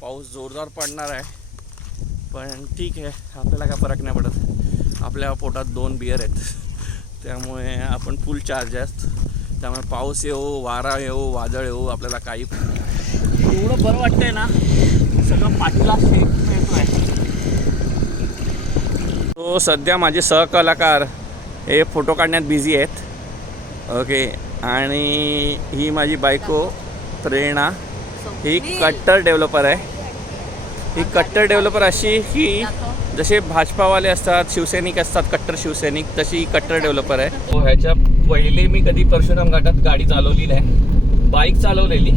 पाऊस जोरदार पडणार आहे, पण ठीक आहे, आपल्याला काय फरक नाही पडत. आपल्या पोटात 2 बियर आहेत, त्यामुळे आपण फुल चार्ज आहेत. त्यामुळे पाऊस येऊ, वारा येऊ, वादळ येऊ, आपल्याला काही एवढं बरं वाटतंय ना, सगळं पाठीला शेक येतो आहे. तो सध्या माझे सहकलाकार हे फोटो काढण्यात बिझी आहेत. ओके, आणि ही माझी बायको प्रेरणा, ही कट्टर डेव्हलपर आहे. ही कट्टर डेव्हलपर अशी की जसे भाजपावाले असतात, शिवसैनिक असतात, कट्टर शिवसैनिक, तशी ही कट्टर डेव्हलपर आहे. तो ह्याच्या पहिले मी कधी परशुराम घाटात गाडी चालवली नाही, बाईक चालवलेली.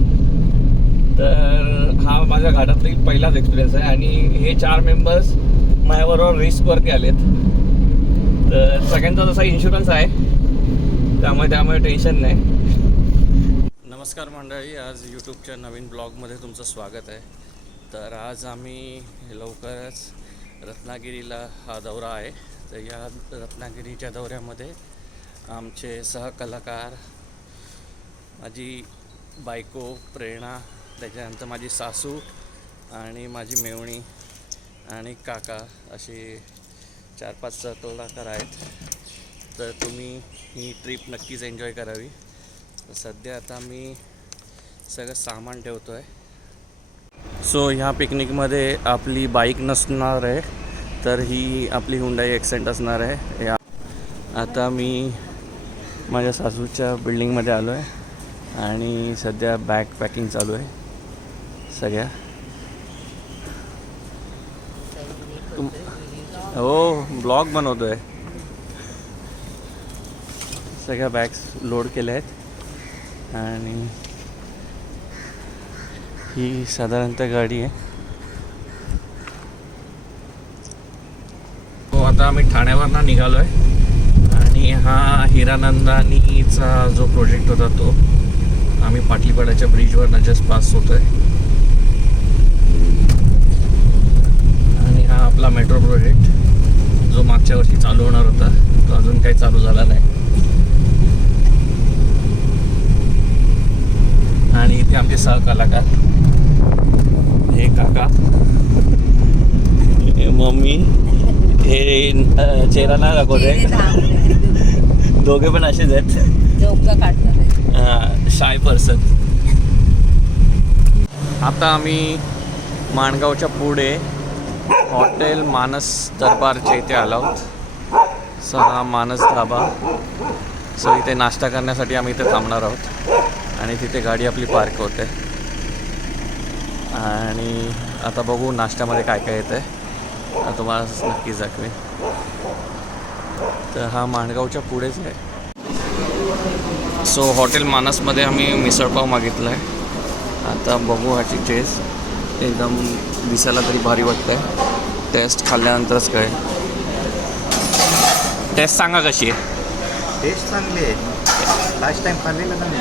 तर हा माझ्या घाटातला पहिलाच एक्सपिरियन्स आहे. आणि हे 4 मेंबर्स माझ्याबरोबर रिस्कवरती आलेत. तर सगळ्यांचा जसा इन्शुरन्स आहे, त्यामुळे टेन्शन नाही. नमस्कार मंडळी, आज यूट्यूबच्या नवीन ब्लॉगमध्ये तुमचं स्वागत आहे. तर आज आम्ही लवकरच रत्नागिरीला हा दौरा आहे. तर या रत्नागिरीच्या दौऱ्यामध्ये आमचे सहकलाकार, माझी बायको प्रेरणा, त्याच्यानंतर माझी सासू आणि माझी मेवणी आणि काका, असे 4-5 सहकलाकार आहेत. तर तुम्ही ही ट्रिप नक्कीच एन्जॉय करावी. सध्या आता मी सगळं सामान ठेवतो आहे. सो ह्या पिकनिकमध्ये आपली बाईक नसणार आहे, तर ही आपली हुंडाई एक्सेंट असणार आहे. आता मी माझ्या सासूच्या बिल्डिंगमध्ये आलो आहे आणि सध्या बॅग पॅकिंग चालू आहे सगळ्या. हो, ब्लॉग बनवतो आहे. सगळ्या बॅग्स लोड केल्या आहेत आणि ही साधारणतः गाडी आहे. हो, आता आम्ही ठाण्यावरनं निघालो आहे आणि हा हिरानंदानीचा जो प्रोजेक्ट होता तो आम्ही पाटलीपाड्याच्या ब्रिजवरनं जस्ट पास होतो आहे. आणि हा आपला मेट्रो प्रोजेक्ट जो मागच्या वर्षी चालू होणार होता, तो अजून काही चालू झाला नाही. आणि इथे आमचे सहकलाकार, हे काका, हे मम्मी, हे चेहरा नाही दाखवते, दोघे पण असेच आहेत, शाय पर्सन. आता आम्ही माणगावच्या पुढे हॉटेल मानस दरबारच्या इथे आलो आहोत. हा मानस धाबा. सो इथे नाश्ता करण्यासाठी आम्ही इथे थांबणार आहोत आणि तिथे गाडी आपली पार्क होते. आणि आता बघू नाश्त्यामध्ये काय काय येतं आहे, तुम्हाला नक्कीच दाखवेन. तर हा माणगावच्या पुढेच आहे. सो हॉटेल मानसमध्ये आम्ही मिसळपाव मागितला आहे. आता बघू ह्याची टेस्ट. एकदम दिसायला तरी भारी वाटतं आहे, टेस्ट खाल्ल्यानंतरच कळेल. टेस्ट सांगा कशी आहे. टेस्ट चांगली आहे, लास्ट टाइम खाल्लेलं ना मी.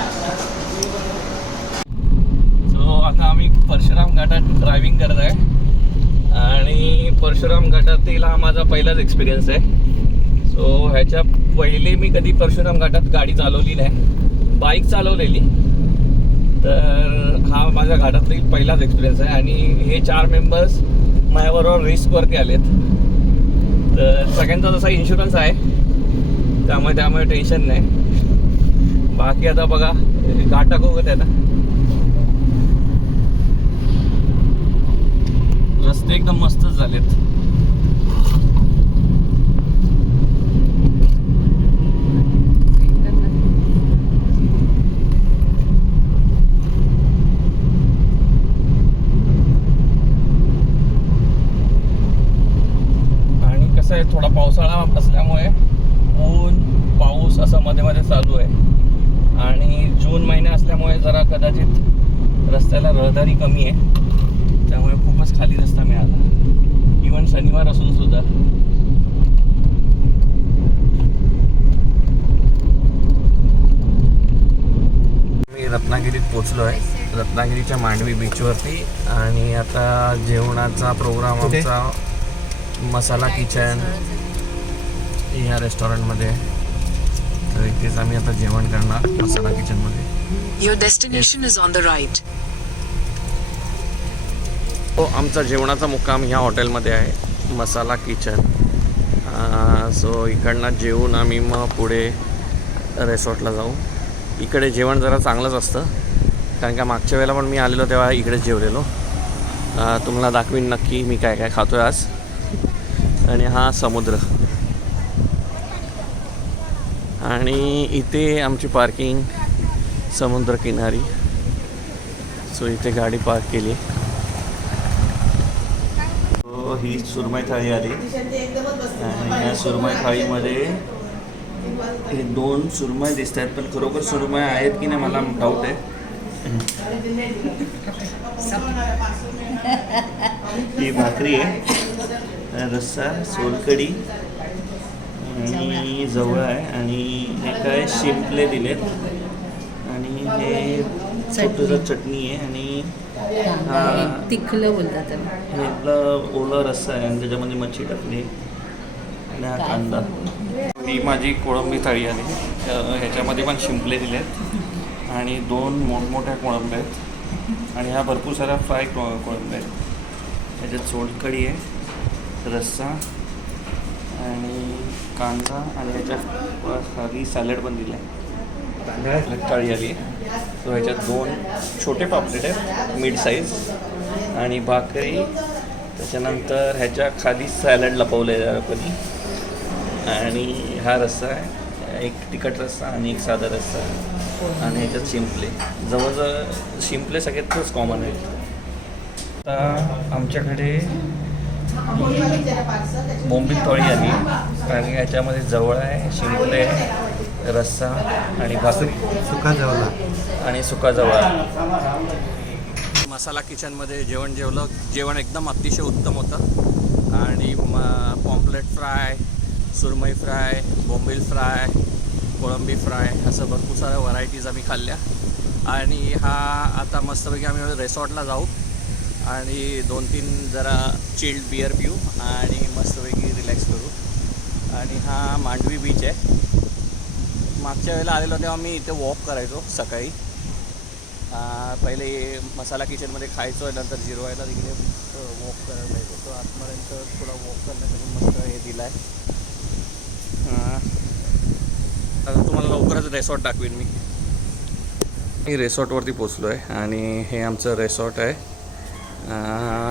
सो आता आम्ही परशुराम घाटात ड्रायव्हिंग करत आहे आणि परशुराम घाटातील हा माझा पहिलाच एक्सपिरियन्स आहे. सो ह्याच्या पहिले मी कधी परशुराम घाटात गाडी चालवली नाही, बाईक चालवलेली. तर हा माझ्या घाटातला पहिलाच एक्सपिरियन्स आहे. आणि हे 4 मेंबर्स माझ्याबरोबर रिस्कवरती आलेत. तर सगळ्यांचा जसा इन्शुरन्स आहे, त्यामुळे टेन्शन नाही. बाकी आता बघा, घाट टाकवत आहे. आता रस्ते एकदम मस्तच झालेत. आणि कसं आहे, थोडा पावसाळा असल्यामुळे ऊन पाऊस असं मध्ये मध्ये चालू आहे. आणि जून महिना असल्यामुळे जरा कदाचित रस्त्याला रहदारी कमी आहे, त्यामुळे खूपच खाली रस्ता मिळाला. इवन शनिवार असून सुद्धा. मी रत्नागिरीत पोचलो आहे, रत्नागिरीच्या मांडवी बीचवरती. आणि आता जेवणाचा प्रोग्राम आमचा मसाला किचन या रेस्टॉरंटमध्ये. तर इथेच आम्ही आता जेवण करणार मसाला किचनमध्ये. Your destination is on the right. तो आमचा जेवणाचा मुक्काम ह्या हॉटेलमध्ये आहे, मसाला किचन. सो इकडनं जेवून आम्ही मग पुढे रिसॉर्टला जाऊ. इकडे जेवण जरा चांगलंच असतं, कारण का मागच्या वेळेला पण मी आलेलो तेव्हा इकडेच जेवलेलो. तुम्हाला दाखवीन नक्की मी काय काय खातो आहे आज. आणि हा समुद्र, आणि इथे आमची पार्किंग समुद्रकिनारी. सो इथे गाडी पार्क केली. सो ही सुरमई थाळी आली, आणि या सुरमई थाळीमध्ये हे 2 सुरमई दिसत आहेत, पण खरोखर सुरमई आहेत की नाही मला डाऊट आहे. ही भाकरी आहे, रस्सा, सोलकढी आणि जवळ आहे, आणि हे काय शिंपले दिलेत, आणि हे छोटंसं चटणी आहे, आणि तिखलं बोलतात त्याला. हे आपलं ओला रस्सा आहे, आणि त्याच्यामध्ये मच्छी टाकली, आणि हा कांदा. ही माझी कोळंबी थाळी आली. ह्याच्यामध्ये पण शिंपले दिलेत, आणि 2 मोठमोठ्या कोळंब्या आहेत, आणि ह्या भरपूर साऱ्या फ्राय कोळंब्या आहेत. ह्याच्यात सोलकढी आहे, रस्सा आणि कांदा, आणि ह्याच्यात खाली सॅलड पण दिलं आहे. थाळी आली आहे. सो ह्याच्यात 2 छोटे पापलेट आहेत, मिड साईज, आणि भाकरी. त्याच्यानंतर ह्याच्या खाली सॅलड लपवलं आहे कोणी, आणि हा रस्सा आहे, एक तिखट रस्सा आणि एक साधा रस्सा, आणि ह्याच्यात शिंपले. जवळजवळ शिंपले सगळ्यातच कॉमन आहेत. आता आमच्याकडे बोंबील थाळी आली, कारण ह्याच्यामध्ये जवळ आहे, शिंपले आहे, रस्सा आणि भाकरी, सुका जवला आणि सुका जवळा. मसाला किचनमध्ये जेवण जेवलं. जेवण एकदम अतिशय उत्तम होतं, आणि पॉम्पलेट फ्राय, सुरमई फ्राय, बोंबील फ्राय, कोळंबी फ्राय, असं भरपूर साऱ्या व्हरायटीज आम्ही खाल्ल्या. आणि हा आता मस्तपैकी आम्ही रिसॉर्टला जाऊ, आणि 2-3 जरा चिल्ड बिअर पिऊ, आणि मस्तपैकी रिलॅक्स करू. आणि हा मांडवी बीच आहे. मागच्या वेळेला आलेलो तेव्हा मी इथे वॉक करायचो सकाळी. पहिले मसाला किचनमध्ये खायचो, नंतर जिरवायला तिकडे वॉक करायला जायचो. तो आतपर्यंत थोडा वॉक करण्यासाठी मस्त हे दिला आहे. आता तुम्हाला लवकरच रिसॉर्ट दाखवीन मी रिसॉर्टवरती पोचलो आहे, आणि हे आमचं रिसॉर्ट आहे.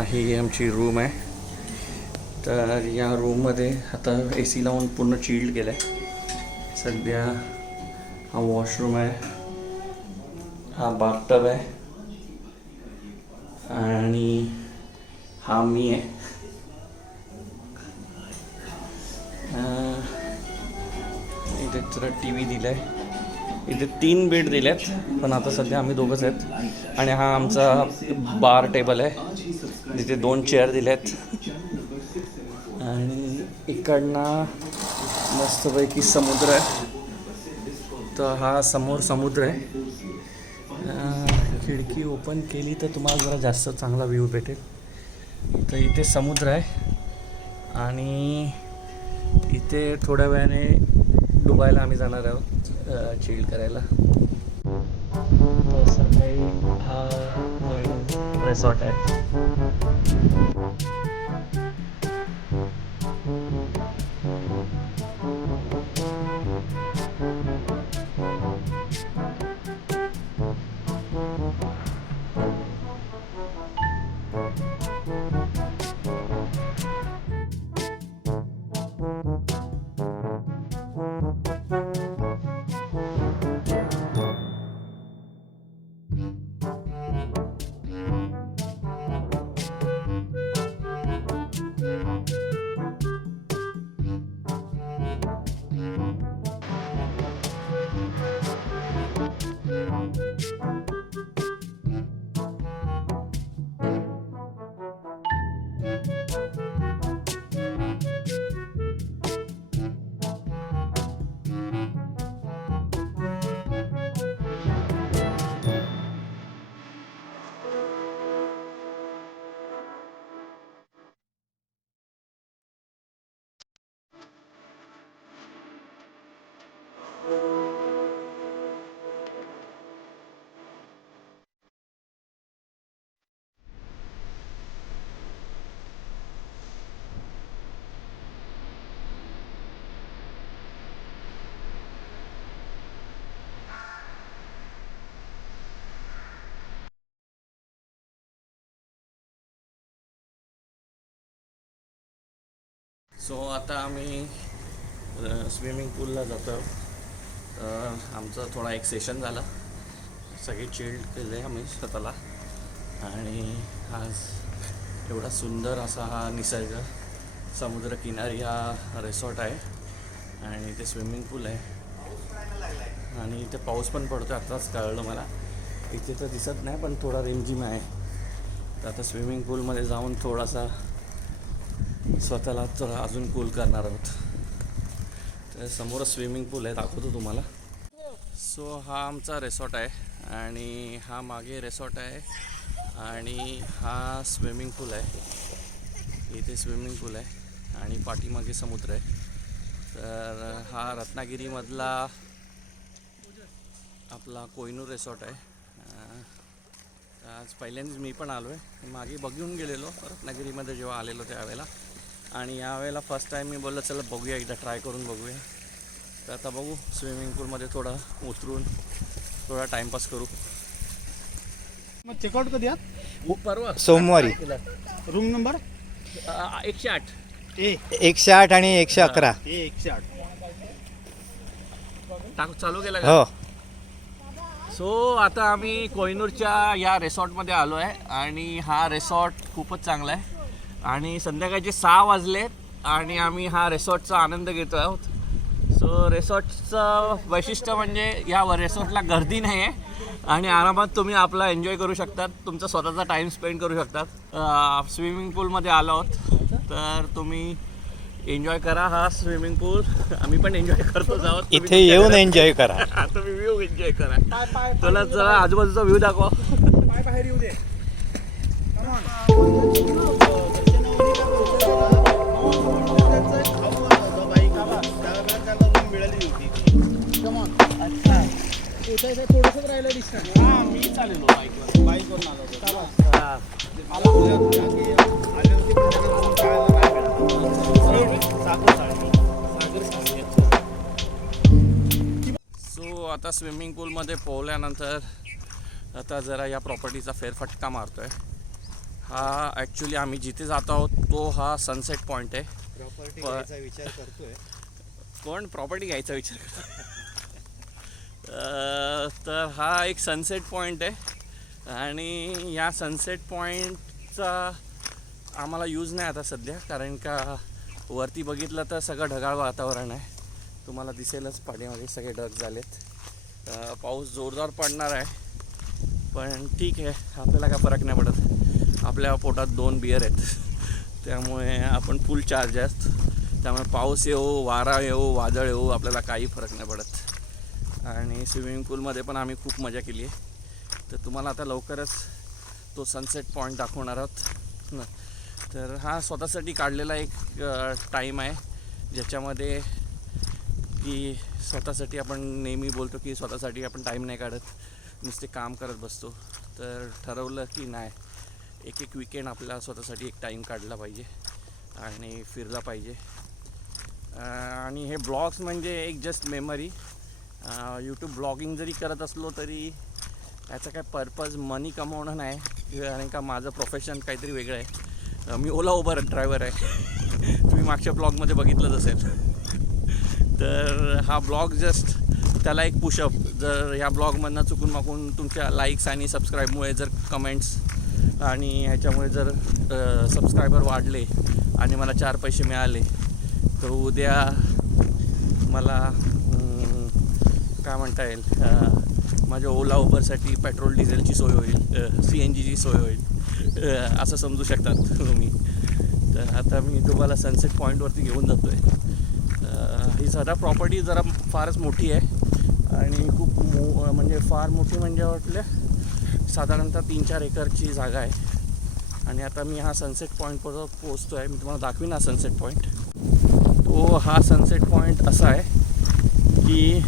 ही आमची रूम आहे. तर या रूममध्ये आता AC लावून पूर्ण चिल्ड केलं आहे. सध्या हा वॉशरूम आहे, हा बाथटब आहे, आणि हा मी आहे. इथे जरा TV दिला आहे. इथे 3 बेड दिले आहेत, पण आता सध्या आम्ही दोघंच आहेत. आणि हा आमचा बार टेबल आहे, जिथे 2 चेअर दिले आहेत. आणि इकडनं मस्तपैकी समुद्र आहे. तर हा समोर समुद्र आहे. खिडकी ओपन केली तर तुम्हाला जरा जास्त चांगला व्ह्यू भेटेल. तर इथे समुद्र आहे, आणि इथे थोड्या वेळाने दुबईला आम्ही जाणार आहोत चिल करायला. सकाळी हा रिसॉर्ट आहे. सो आता आम्ही स्विमिंग पूलला जातो. आमचा थोडा एक सेशन झाला, सगळे चिल्ड केले आम्ही स्वतःला. आणि आज एवढा सुंदर असा हा निसर्ग, समुद्रकिनारी हा रिसॉर्ट आहे आणि ते स्विमिंग पूल आहे आणि इथे पाऊस पण पडतो. आताच कळलं मला, इथे तर दिसत नाही पण थोडा रिमझिम आहे. तर आता स्विमिंग पूलमध्ये जाऊन थोडासा स्वतःला थोडा अजून कूल करणार आहोत. तर समोरच स्विमिंग पूल आहे, दाखवतो तुम्हाला. सो हा आमचा रिसॉर्ट आहे आणि हा मागे रिसॉर्ट आहे आणि हा स्विमिंग पूल आहे. इथे स्विमिंग पूल आहे आणि पाठीमागे समुद्र आहे. तर हा रत्नागिरीमधला आपला कोहिनूर रिसॉर्ट आहे. आज पहिल्यांदाच मी पण आलो आहे. मागे बघून गेलेलो रत्नागिरीमध्ये जेव्हा आलेलो त्यावेळेला, आणि यावेळेला फर्स्ट टाईम मी बोललो चला बघूया, एकदा ट्राय करून बघूया. तर आता बघू स्विमिंग पूलमध्ये थोडा उतरून थोडा टाईमपास करू. मग चेकआउट कधी आहात? परवा सोमवारी. Room number 108. 108 आणि 111. 108. चालू केला का? हो. सो आता आम्ही कोहिनूरच्या या रिसॉर्टमध्ये आलो आहे आणि हा रिसॉर्ट खूपच चांगला आहे. आणि संध्याकाळचे 6 वाजलेत आणि आम्ही हा रिसॉर्टचा आनंद घेतो आहोत. सो रिसॉर्टचं वैशिष्ट्य म्हणजे या रिसॉर्टला गर्दी नाही आहे आणि आरामात तुम्ही आपला एन्जॉय करू शकतात, तुमचा स्वतःचा टाईम स्पेंड करू शकतात. स्विमिंग पूलमध्ये आलो आहोत तर तुम्ही एन्जॉय करा हा स्विमिंग पूल. आम्ही पण एन्जॉय करतोच आहोत. इथे येऊन एन्जॉय करा. तुम्ही व्ह्यू एन्जॉय करा. तुला जरा आजूबाजूचा व्ह्यू दाखवा. पाय बाहेर येऊ दे. थोडंसंच राहिलं डिस्टन्स. हां, मी चालेलो बाईकवर. बाईकवरून आलो होतो. आला सो आता स्विमिंग पूलमध्ये पोहल्यानंतर आता जरा या प्रॉपर्टीचा फेरफटका मारतो आहे. हा ॲक्च्युली आम्ही जिथे जात आहोत तो हा सनसेट पॉईंट आहे. प्रॉपर्टी घ्यायचा विचार करतोय. कोण प्रॉपर्टी घ्यायचा विचार करतो? तर हा एक सनसेट पॉईंट आहे आणि या सनसेट पॉईंटचा आम्हाला यूज नाही आता सध्या, कारण का वरती बघितलं तर सगळं ढगाळ वातावरण आहे. तुम्हाला दिसेलच पाठीमागे सगळे ढग झालेत. पाऊस जोरदार पडणार आहे पण ठीक आहे, आपल्याला काय फरक नाही पडत. आपल्या पोटात 2 बियर आहेत त्यामुळे आपण फुल चार्ज आहेत. त्यामुळे पाऊस येऊ, वारा येऊ, वादळ येऊ, आपल्याला काही फरक नाही पडत. आणि स्विमिंग पूलमध्ये पण आम्ही खूप मजा केली आहे. तर तुम्हाला आता लवकरच तो सनसेट पॉईंट दाखवणार आहोत. तर हा स्वतःसाठी काढलेला एक टाईम आहे ज्याच्यामध्ये की स्वतःसाठी आपण नेहमी बोलतो की स्वतःसाठी आपण टाईम नाही काढत, नुसते काम करत बसतो. तर ठरवलं की नाही, एक विकेंड आपल्याला स्वतःसाठी एक टाईम काढला पाहिजे आणि फिरला पाहिजे. आणि हे ब्लॉग्स म्हणजे एक जस्ट मेमरी. यूट्यूब ब्लॉगिंग जरी करत असलो तरी याचा काय पर्पज मनी कमवणं नाही, कारण का माझं प्रोफेशन काहीतरी वेगळं आहे. मी ओला उबर ड्रायव्हर आहे. तुम्ही मागच्या ब्लॉगमध्ये बघितलंच असेल. तर हा ब्लॉग जस्ट त्याला एक पुशअप. जर ह्या ब्लॉगमधनं चुकून माकून तुमच्या लाईक्स आणि सबस्क्राईबमुळे जर कमेंट्स आणि ह्याच्यामुळे जर सबस्क्रायबर वाढले आणि मला 4 पैसे मिळाले तर उद्या मला काय म्हणता येईल, माझ्या ओला उबरसाठी पेट्रोल डिझेलची सोय होईल, CNGची सोय होईल, असं समजू शकतात तुम्ही. तर आता मी तुम्हाला सनसेट पॉईंटवरती घेऊन जातो आहे. ही जरा प्रॉपर्टी जरा फारच मोठी आहे आणि खूप म्हणजे फार मोठी म्हणजे वाटलं साधारणतः 3-4 एकरची जागा आहे. आणि आता मी हा सनसेट पॉईंटवर पोहोचतो आहे. मी तुम्हाला दाखवीन हा सनसेट पॉईंट. तो हा सनसेट पॉईंट असा आहे की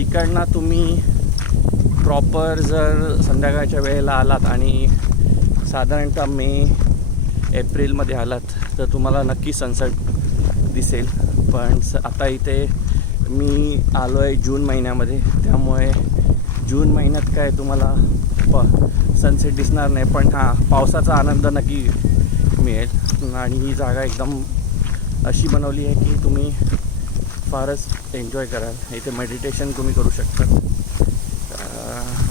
इकडनं तुम्ही प्रॉपर जर संध्याकाळच्या वेळेला आलात आणि साधारणतः एप्रिलमध्ये आलात तर तुम्हाला नक्की सनसेट दिसेल. पण आता इथे मी आलो आहे जून महिन्यामध्ये, त्यामुळे जून महिन्यात काय तुम्हाला सनसेट दिसणार नाही, पण हां पावसाचा आनंद नक्की मिळेल. आणि ही जागा एकदम अशी बनवली आहे की तुम्ही फारच एन्जॉय कराल. इथे मेडिटेशन तुम्ही करू शकता.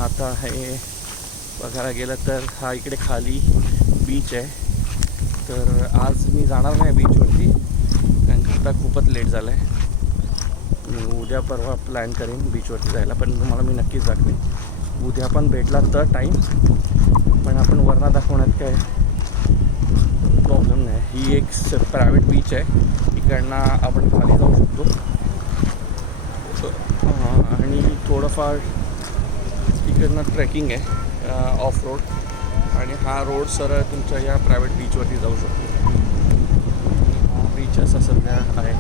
आता हे बघायला गेलं तर हा इकडे खाली बीच आहे. तर आज मी जाणार नाही बीचवरती कारण की आता खूपच लेट झालं आहे. मी उद्या परवा प्लॅन करेन बीचवरती जायला, पण तुम्हाला मी नक्कीच दाखवेन. उद्या पण भेटला तर टाईम, पण आपण वरना दाखवण्यात काय प्रॉब्लेम नाही. ही एक प्रायव्हेट बीच आहे. इकडनं आपण खाली जाऊ शकतो आणि थोडंफार इकडनं ट्रेकिंग आहे ऑफ रोड, आणि हा रोड सरळ तुमच्या या प्रायव्हेट बीचवरती जाऊ शकतो. बीच असा सध्या आहे.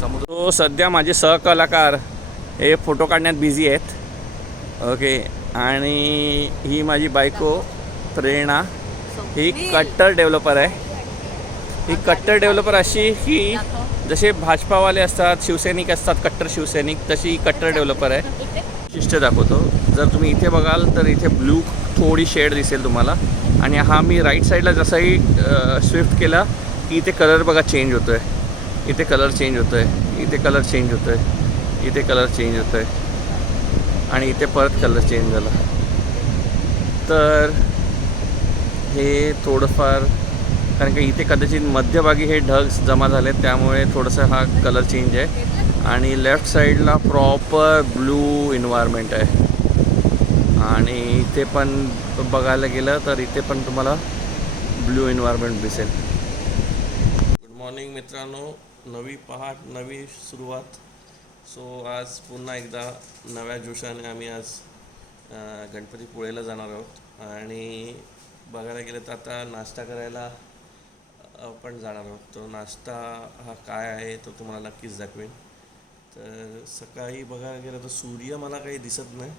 समुद्र सध्या माझे सहकलाकार हे फोटो काढण्यात बिझी आहेत. ओके, आणि ही माझी बायको प्रेरणा, ही कट्टर डेव्हलपर आहे. ही कट्टर डेव्हलपर अशी की जसे भाजपावाले असतात, शिवसैनिक असतात, कट्टर शिवसैनिक, तशी ही कट्टर डेव्हलपर आहे. वैशिष्ट्य दाखवतो. जर तुम्ही इथे बघाल तर इथे ब्लू थोडी शेड दिसेल तुम्हाला, आणि हा मी राईट साईडला जसाही स्विफ्ट केला की इथे कलर बघा चेंज होतो आहे. इथे कलर चेंज होतो आहे, इथे कलर चेंज होतो आहे, इथे कलर चेंज होतो आहे, आणि इथे परत कलर चेंज झाला. तर हे थोडंफार, कारण की इथे कदाचित मध्यभागी हे ढग जमा झाले त्यामुळे थोडंसं हा कलर चेंज आहे. आणि लेफ्ट साईडला प्रॉपर ब्लू इन्व्हायरमेंट आहे. आणि इथे पण बघायला गेलं तर इथे पण तुम्हाला ब्लू इन्व्हायरमेंट दिसेल. गुड मॉर्निंग मित्रांनो, नवी पहाट, नवी सुरुवात. सो आज पुन्हा एकदा नव्या जोशाने आम्ही आज गणपतीपुळेला जाणार आहोत. आणि बघायला गेलं तर आता नाश्ता करायला आपण जाणार आहोत. तो नाश्ता हा काय आहे तो तुम्हाला नक्कीच दाखवेन. तर सकाळी बघायला गेलं तर सूर्य मला काही दिसत नाही,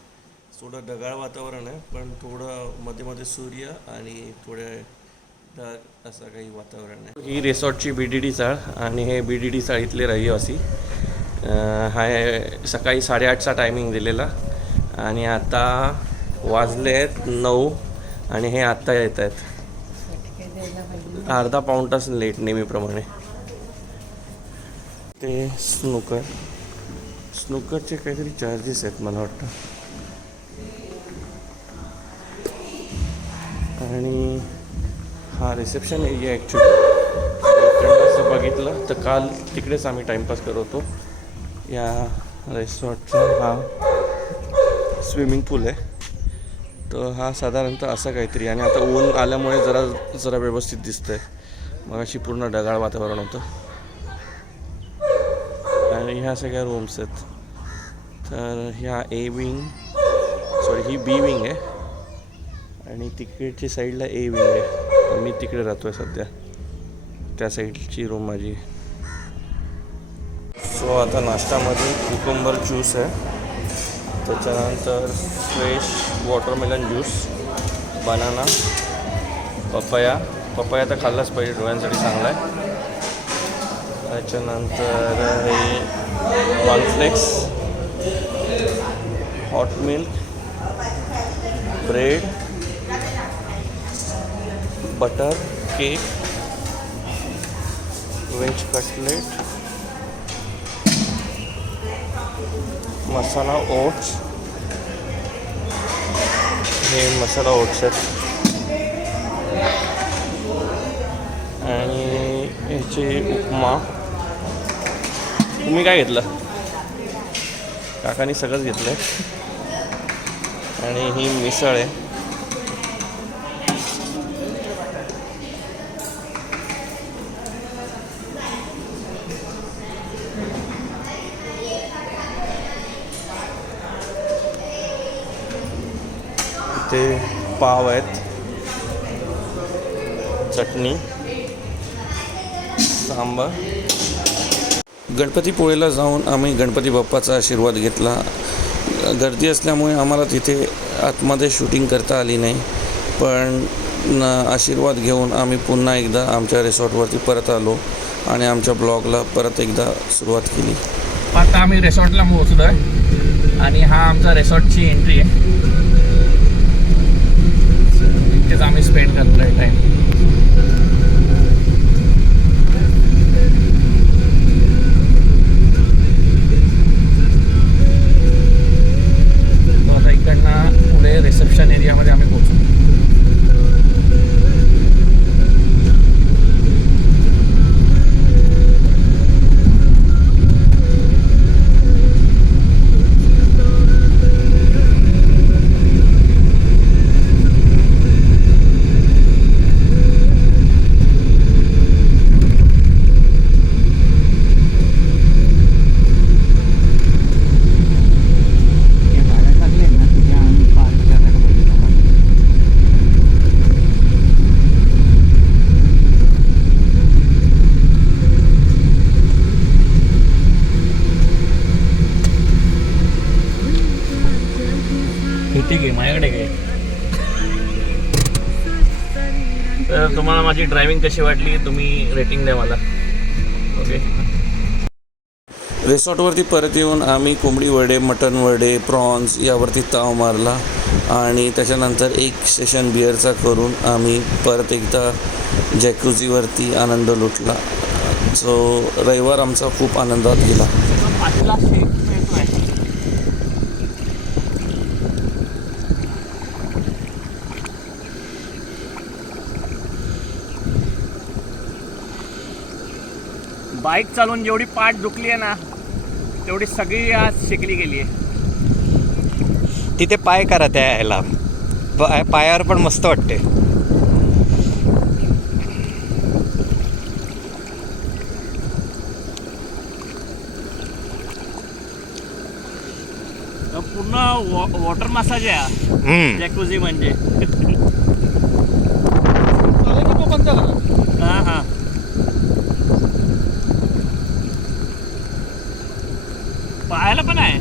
थोडं ढगाळ वातावरण आहे, पण थोडं मध्ये मध्ये सूर्य आणि थोडे ढग असं काही वातावरण आहे. ही रिसॉर्टची BDD चाळ, आणि हे BDD चाळीतले रहिवासी. हा सकाळी 8:30चा टायमिंग दिलेला, आणि आता वाजले आहेत 9, आणि हे आत्ता येत आहेत. अर्धा पाऊण तास लेट नेहमीप्रमाणे. ते स्नूकरचे काहीतरी चार्जेस आहेत मला वाटतं. आणि हा रिसेप्शन एरिया ॲक्च्युली इकडनं असं बघितलं तर काल तिकडेच आम्ही टाईमपास करत होतो. या रेसॉर्टचा हा स्विमिंग पूल आहे. तर हा साधारणतः असा काहीतरी, आणि आता ऊन आल्यामुळे जरा व्यवस्थित दिसतं आहे. मग अशी पूर्ण ढगाळ वातावरण होतं. आणि ह्या सगळ्या रूम्स आहेत. तर ह्या A wing, he B wing आहे, आणि तिकडची साईडला A विंग आहे. मी तिकडे राहतो आहे सध्या, त्या साईडची रूम माझी. सो आता नाश्त्यामध्ये कुकुंबर ज्यूस आहे, त्याच्यानंतर fresh watermelon juice, banana, papaya तर खाल्लाच पाहिजे, डोळ्यांसाठी चांगला आहे. त्याच्यानंतर हे cornflakes, hot milk, bread, butter, cake, veg cutlet, masala oats, हे मसाला ओट्स आहेत, आणि ह्याचे उपमा. तुम्ही काय घेतलं? काकांनी सगळंच घेतलं आहे. आणि ही मिसळ आहे. इथे पाव आहेत, चटणी, सांबार. गणपतीपुळेला जाऊन आम्ही गणपती बाप्पाचा आशीर्वाद घेतला. गर्दी असल्यामुळे आम्हाला तिथे आतमध्ये शूटिंग करता आली नाही, पण आशीर्वाद घेऊन आम्ही पुन्हा एकदा आमच्या रिसॉर्टवरती परत आलो आणि आमच्या ब्लॉगला परत एकदा सुरुवात केली. आता आम्ही रिसॉर्टला पोहोचलो आहे, आणि हा आमचा रिसॉर्टची एंट्री आहे. इथेच आम्ही स्पेंड करतो आहे टाईम. घे, माझ्याकडे घे. तर तुम्हाला माझी ड्रायव्हिंग कशी वाटली तुम्ही रेटिंग द्या मला. ओके. रिसॉर्टवरती परत येऊन आम्ही कोंबडी वडे, मटन वडे, प्रॉन्स यावरती ताव मारला आणि त्याच्यानंतर एक सेशन बिअरचा करून आम्ही परत एकदा जॅक्युझीवरती आनंद लुटला. सो रविवार आमचा खूप आनंदात गेला. पाचला येतोय. बाईक चालवून जेवढी पाठ दुखली आहे ना तेवढी सगळी आज शिकली गेली आहे. तिथे पाय करा त्या ह्याला, पायावर पण मस्त वाटते. पूर्ण वॉटर मसाज आहे जॅक्युझी म्हणजे. तो बंद करा. हां हां. पाहायला पण आहे.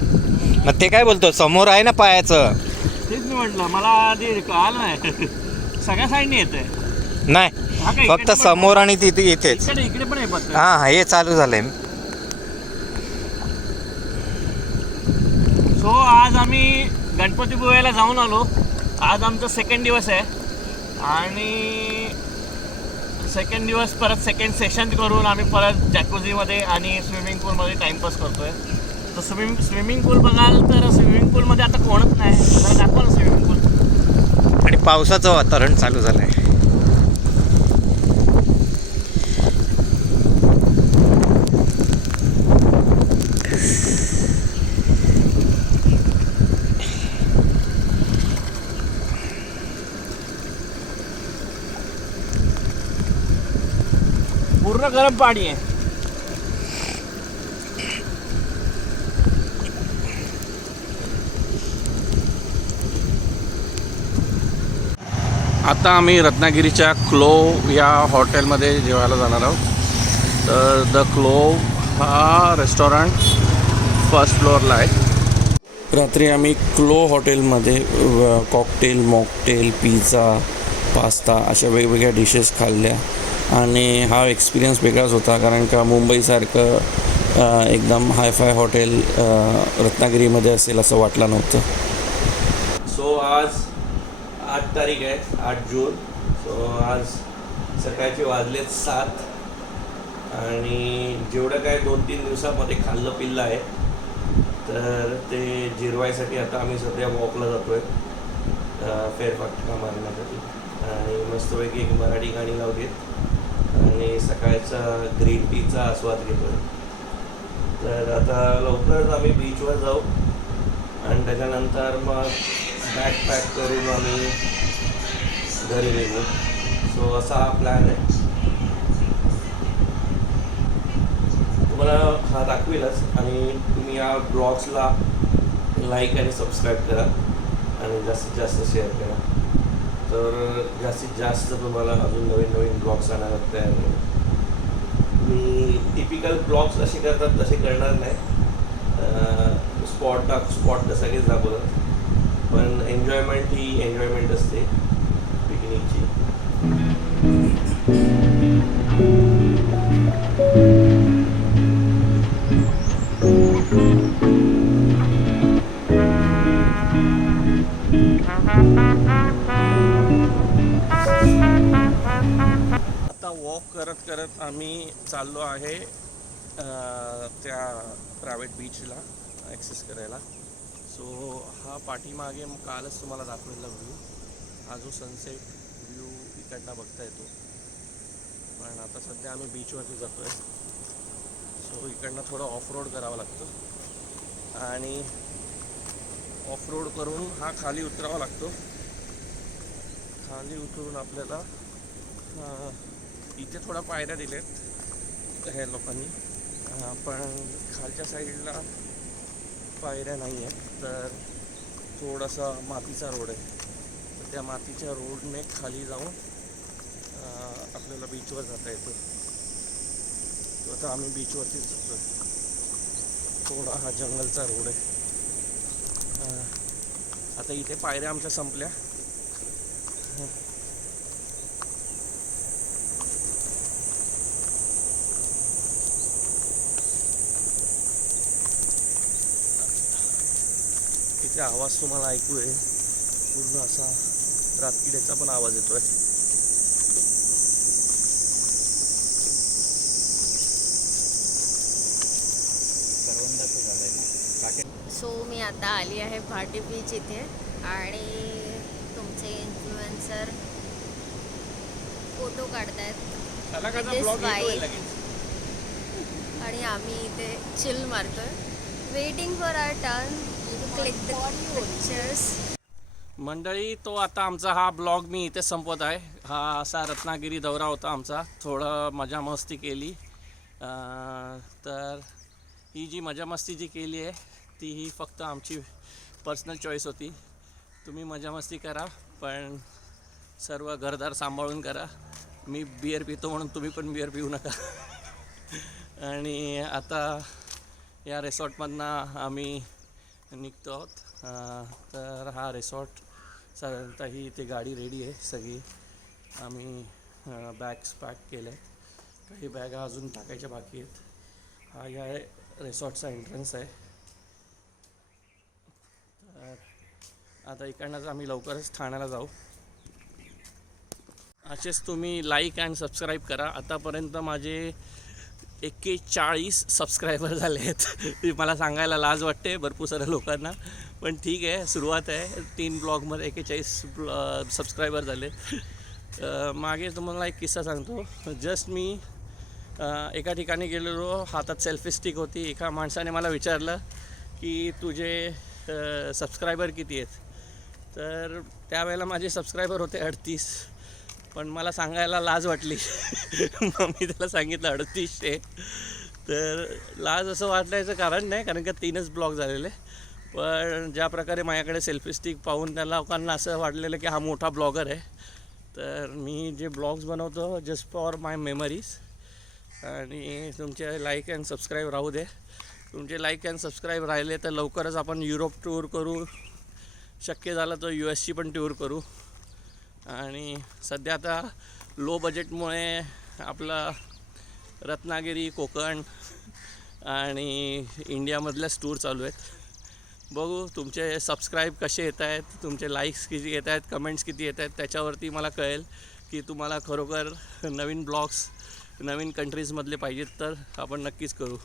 मग ते काय बोलतो, समोर आहे ना पायाचं. तेच मी म्हटलं, मला आधी कळालं नाही. सगळ्या साईडने येतंय. नाही, हा काय फक्त इकडे पण- समोर आणि तिथे इथेच. इकडे पण आहे पत्ता. हां, हे चालू झालंय. सो आज आम्ही गणपतीपुळ्याला जाऊन आलो. आज आमचा सेकंड दिवस आहे आणि सेकंड दिवस परत सेकंड सेशन करून आम्ही परत जॅक्युझीमध्ये आणि स्विमिंग पूलमध्ये टाईमपास करतोय. तर स्विमिंग पूल बघाल तर स्विमिंग पूलमध्ये आता कोणच नाही. जरा दाखवा ना स्विमिंग पूल. आणि पावसाचं वातावरण चालू झालंय. पूर्ण गरम पाणी आहे. आता आम्ही रत्नागिरीच्या क्लोव या हॉटेलमध्ये जेवायला जाणार आहोत. तर द क्लोव हा रेस्टॉरंट फर्स्ट फ्लोअरला आहे. रात्री आम्ही क्लो हॉटेलमध्ये कॉकटेल, मॉकटेल, पिझ्झा, पास्ता अशा वेगवेगळ्या डिशेस खाल्ल्या आणि हा एक्सपिरियन्स वेगळाच होता. कारण का मुंबईसारखं एकदम हायफाय हॉटेल रत्नागिरीमध्ये असेल असं वाटलं नव्हतं. सो आज 8 तारीख आहे, 8 जून. सो आज सकाळचे वाजलेत 7 आणि जेवढं काय 2-3 दिवसामध्ये खाल्लं पिल्लं आहे तर ते जिरवायसाठी आता आम्ही सध्या वॉकला जातो आहे फेरफटका मारण्यासाठी. आणि मस्तपैकी एक मराठी गाणी लावलीत आणि सकाळचा ग्रीन टीचा आस्वाद घेतो आहे. तर आता लवकरच आम्ही बीचवर जाऊ आणि त्याच्यानंतर मग बॅग पॅक करून आम्ही घरी निघू. सो असा हा प्लॅन आहे. तुम्हाला हा दाखवेलच आणि तुम्ही या ब्लॉग्सला लाईक आणि सबस्क्राईब करा आणि जास्तीत जास्त शेअर करा. तर जास्तीत जास्त तुम्हाला अजून नवीन नवीन ब्लॉग्स आणायला तयार होईल. मी टिपिकल ब्लॉग्स असे करतात तसे करणार नाही. स्पॉट तर सगळेच दाखवतात पण एन्जॉयमेंट ही एन्जॉयमेंट असते पिकनिकची. आता वॉक करत करत आम्ही चाललो आहे त्या प्रायव्हेट बीचला ॲक्सेस करायला. सो हा पाठीमागे कालच तुम्हाला दाखवलेला व्ह्यू, हा जो सनसेट व्ह्यू इकडनं बघता येतो. पण आता सध्या आम्ही बीचवरती जातो आहे. सो इकडनं थोडं ऑफ रोड करावं लागतं आणि ऑफ रोड करून हा खाली उतरावा लागतो. खाली उतरून आपल्याला इथे थोडा पायऱ्या दिलेत ह्या लोकांनी, पण खालच्या साईडला पायऱ्या नाही आहेत. तर थोडासा मातीचा रोड आहे. तर त्या मातीच्या रोडने खाली जाऊन आपल्याला बीचवर जाता येतं. आता आम्ही बीचवरतीच जातो. थोडा हा जंगलचा रोड आहे. आता इथे पायऱ्या आमच्या संपल्या. इथे आवाज तुम्हाला ऐकू आहे, पूर्ण असा रातकिड्याचा पण आवाज येतोय. सो मी आता आली आहे भाटी बीच इथे आणि तुमचे इन्फ्लुएन्सर फोटो काढतायत This vibe. आणि आम्ही इथे चिल मारतोय, waiting for our turn to click the pictures. मंडळी, तो आता आमचा हा ब्लॉग मी इथे संपवत आहे. हा असा रत्नागिरी दौरा होता आमचा. थोडं मजा मस्ती केली. तर ही जी मजा मस्ती जी केली आहे ती ही फक्त आमची पर्सनल चॉईस होती. तुम्ही मजा मस्ती करा, पण सर्व घरदार सांभाळून करा. मी बिअर पितो म्हणून तुम्ही पण बिअर पिऊ नका. आणि आता या रिसॉर्टमधनं आम्ही निघतो आहोत. तर हा रिसॉर्ट साधारणतः ही इथे गाडी रेडी आहे सगळी. आम्ही बॅग्स पॅक केले आहेत, काही बॅगा अजून टाकायच्या बाकी आहेत. हा या रिसॉर्टचा एंट्रन्स आहे. तर आता इकडनंच आम्ही लवकरच ठाण्याला जाऊ. असेच तुम्ही लाईक अँड सबस्क्राईब करा. आतापर्यंत माझे 41 सबस्क्रायबर झाले आहेत. मला सांगायला लाज वाटते भरपूर साऱ्या लोकांना, पण ठीक आहे, सुरुवात आहे. 3 ब्लॉगमध्ये 41 सबस्क्रायबर झाले. मागे तुम्हाला एक किस्सा सांगतो. जस्ट मी एका ठिकाणी गेलेलो, हातात सेल्फी स्टिक होती. एका माणसाने मला विचारलं की तुझे सबस्क्रायबर किती आहेत. तर त्यावेळेला माझे सबस्क्रायबर होते 38, पण मला सांगायला लाज वाटली. मग मी त्याला सांगितलं 3800. तर लाज असं वाटायचं कारण नाही, कारण का 3च ब्लॉग झालेले. पण ज्या प्रकारे माझ्याकडे सेल्फी स्टिक पाहून त्या लोकांना असं वाटलेलं की हा मोठा ब्लॉगर आहे. तर मी जे ब्लॉग्स बनवतो जस्ट फॉर माय मेमरीज. आणि तुमचे लाईक अँड सबस्क्राईब राहू दे. तुमचे लाईक अँड सबस्क्राईब राहिले तर लवकरच आपण युरोप टूर करू, शक्य झालं तर US ची पण टूर करू. आणि सध्या आता लो बजेटमुळे आपला रत्नागिरी, कोकण आणि इंडियामधल्याच टूर चालू आहेत. बघू तुमचे सबस्क्राईब कसे येत आहेत, तुमचे लाईक्स किती येत आहेत, कमेंट्स किती येत आहेत, त्याच्यावरती मला कळेल की तुम्हाला खरोखर नवीन ब्लॉग्स नवीन कंट्रीजमधले पाहिजेत. तर आपण नक्कीच करू.